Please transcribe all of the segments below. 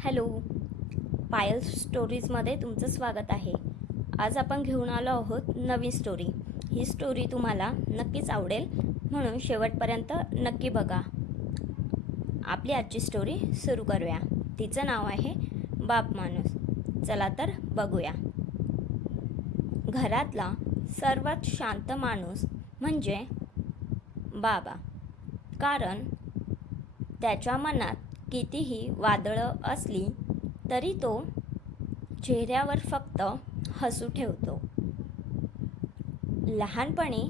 Hello, पायल स्टोरीजमध्ये तुमचं स्वागत आहे. आज आपण घेऊन आलो आहोत नवीन स्टोरी. ही स्टोरी तुम्हाला नक्कीच आवडेल, म्हणून शेवटपर्यंत नक्की बघा. आपली आजची स्टोरी सुरू करूया. तिचं नाव आहे बाप माणूस. चला तर बघूया. घरातला सर्वात शांत माणूस म्हणजे बाबा. कारण त्याच्या मनात कितीही वादळं असली तरी तो चेहऱ्यावर फक्त हसू ठेवतो. लहानपणी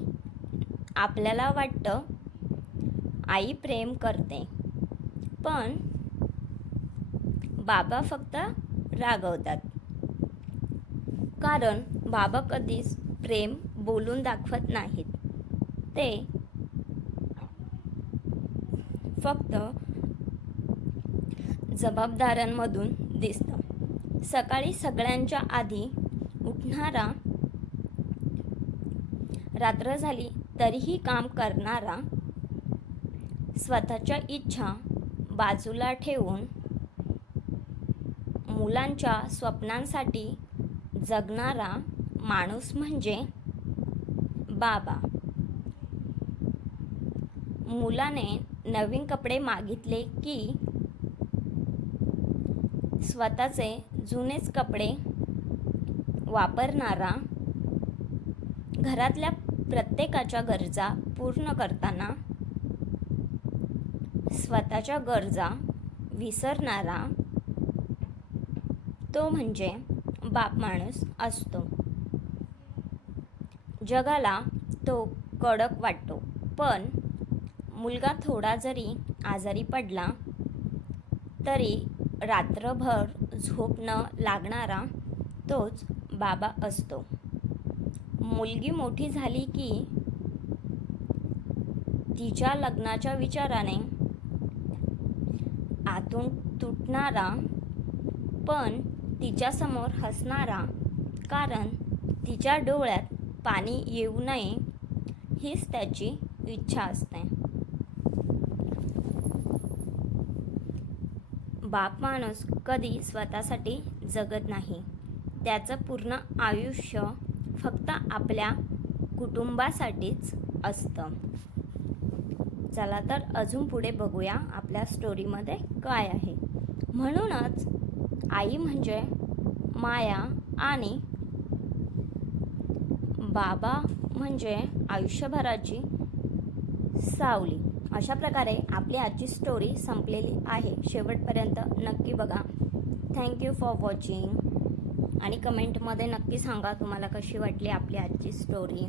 आपल्याला वाटतं आई प्रेम करते, पण बाबा फक्त रागवतात. कारण बाबा कधीच प्रेम बोलून दाखवत नाहीत. ते फक्त जबाबदाऱ्यांमधून दिसतं. सकाळी सगळ्यांच्या आधी उठणारा, रात्र झाली तरीही काम करणारा, स्वतःच्या इच्छा बाजूला ठेवून मुलांच्या स्वप्नांसाठी जगणारा माणूस म्हणजे बाबा. मुलाने नवीन कपडे मागितले की स्वतःचे जुनेच कपडे वापरणारा, घरातल्या प्रत्येकाच्या गरजा पूर्ण करताना स्वतःच्या गरजा विसरणारा, तो म्हणजे बाप माणूस असतो. जगाला तो कडक वाटतो, पण मुलगा थोडा जरी आजारी पडला तरी रात्रभर झोप न लागणारा तोच बाबा असतो. मुलगी मोठी झाली की तिच्या लग्नाच्या विचाराने आतून तुटणारा, पण तिच्यासमोर हसणारा, कारण तिच्या डोळ्यात पाणी येऊ नये हीच त्याची इच्छा असते. बाप माणूस कधी स्वतःसाठी जगत नाही. त्याचं पूर्ण आयुष्य फक्त आपल्या कुटुंबासाठीच असतं. चला तर अजून पुढे बघूया आपल्या स्टोरीमध्ये काय आहे. म्हणूनच आई म्हणजे माया आणि बाबा म्हणजे आयुष्यभराची सावली. अशा प्रकारे आपली आजची स्टोरी संपलेली आहे. शेवटपर्यंत नक्की बघा. थँक्यू फॉर वॉचिंग आणि कमेंटमध्ये नक्की सांगा तुम्हाला कशी वाटली आपली आजची स्टोरी.